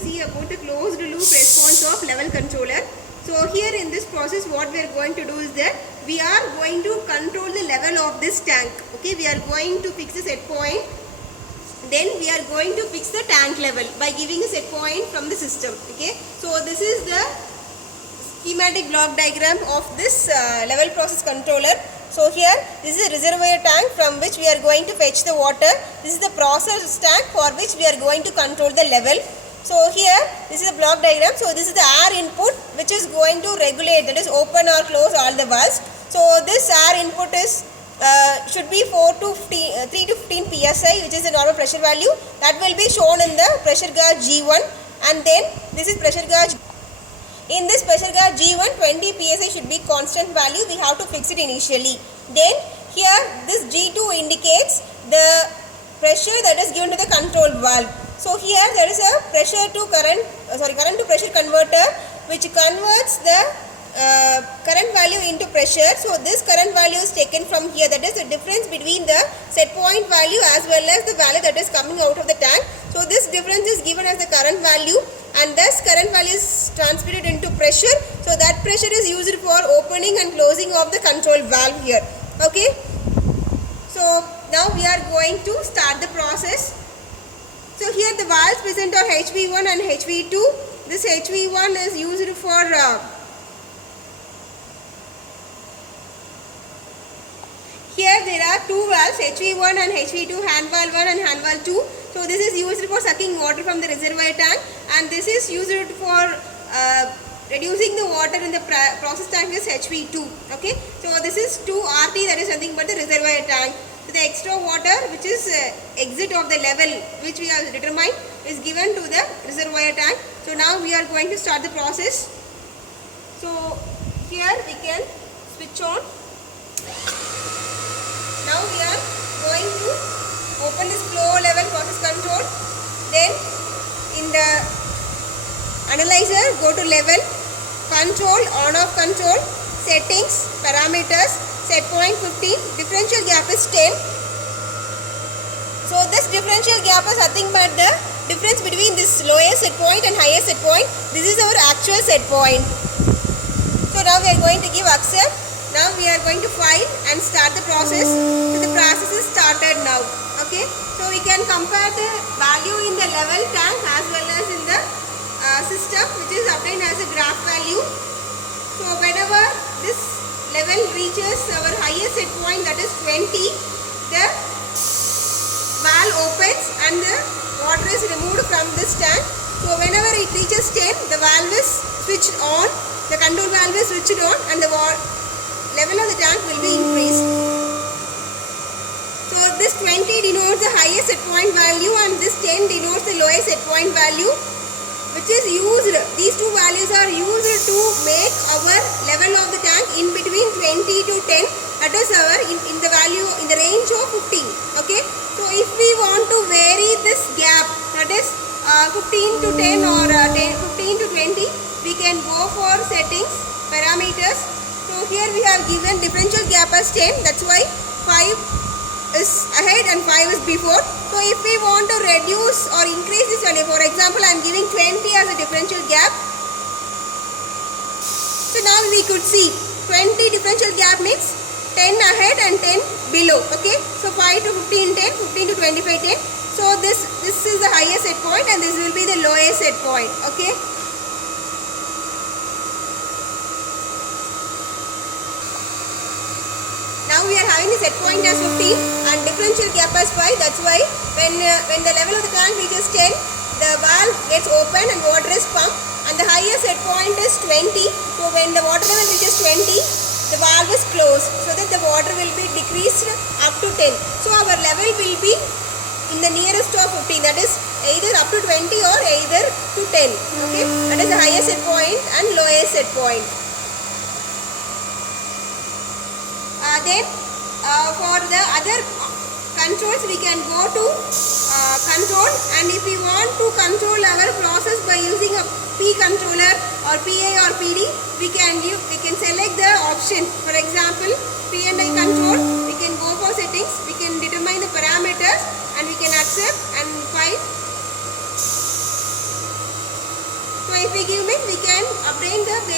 see about the closed loop response of level controller. So here in this process what we are going to do is that we are going to control the level of this tank. Okay, we are going to fix the set point. Then we are going to fix the tank level by giving a set point from the system. Okay, so this is the schematic block diagram of this level process controller. So here this is a reservoir tank from which we are going to fetch the water. This is the process tank for which we are going to control the level. So here this is a block diagram. So this is the air input which is going to regulate, that is open or close all the valves. So this air input is should be 3 to 15 psi, which is the normal pressure value. That will be shown in the pressure gauge G1, and then this is pressure gauge. In this pressure gauge G1, 20 psi should be constant value. We have to fix it initially. Then here this G2 indicates the pressure that is given to the control valve. So here there is a current to pressure converter which converts the current value into pressure. So this current value is taken from here, that is the difference between the set point value as well as the value that is coming out of the tank. So this difference is given as the current value, and thus current value is transmitted into pressure. So that pressure is used for opening and closing of the control valve here. Okay, so now we are going to start the process. So here the valves present are HV1 and HV2. This HV1 is used for here there are two valves, HV1 and HV2, hand valve 1 and hand valve 2. So this is used for sucking water from the reservoir tank, and this is used for reducing the water in the process tank is HV2. Okay, so this is 2 RT, that is nothing but the reservoir tank. So the extra water which is exit of the level which we have determined is given to the reservoir tank. So now we are going to start the process. So here we can switch on. Now we are going to open this flow level process control. Then in the analyzer, go to level, control, on off control, settings, parameters, set point 15, differential gap is 10. So this differential gap is nothing but the difference between this lowest set point and highest set point. This is our actual set point. So now we are going to give accept. Now we are going to file and start the process. So the process is started now. Okay, so we can compare the value in the level tank as well as in the system, which is obtained as a graph value. So whenever this level reaches our highest set point, that is 20, the valve opens and the water is removed from this tank. So whenever it reaches 10, the valve is switched on, the control valve is switched on, and the level of the tank will be increased. So this 20 denotes the highest set point value and this 10 denotes the lowest set point value, which is used. These two values are used to make our level of the tank in between 20 to 10. That is our in the value in the range of 15. Okay. So if we want to vary this gap, that is 15 to 10 or 15 to 20, we can go for settings, parameters. So here we have given differential gap as 10. That's why 5 is ahead and 5 is before. So if we want to reduce or increase this value, for example I am giving 20 as a differential gap. So now we could see 20 differential gap means 10 ahead and 10 below. Okay, so 5 to 15 10, 15 to 25 10. So this is the highest set point and this will be the lowest set point. Okay, now we are having the set point as 15 and differential gap as 5. That's why when the level of the tank reaches 10, the valve gets open and water is pumped, and the highest set point is 20. So when the water level reaches 20, the valve is closed so that the water will be decreased up to 10. So our level will be in the nearest of 15, that is either up to 20 or either to 10. Okay, that is the highest set point and lowest set point. Then for the other controls we can go to control, and if we want to control our process by using a P controller or PI or PD, we can select the option. For example, P&I control, we can go for settings, we can determine the parameters and we can accept and file. we give means we can obtain the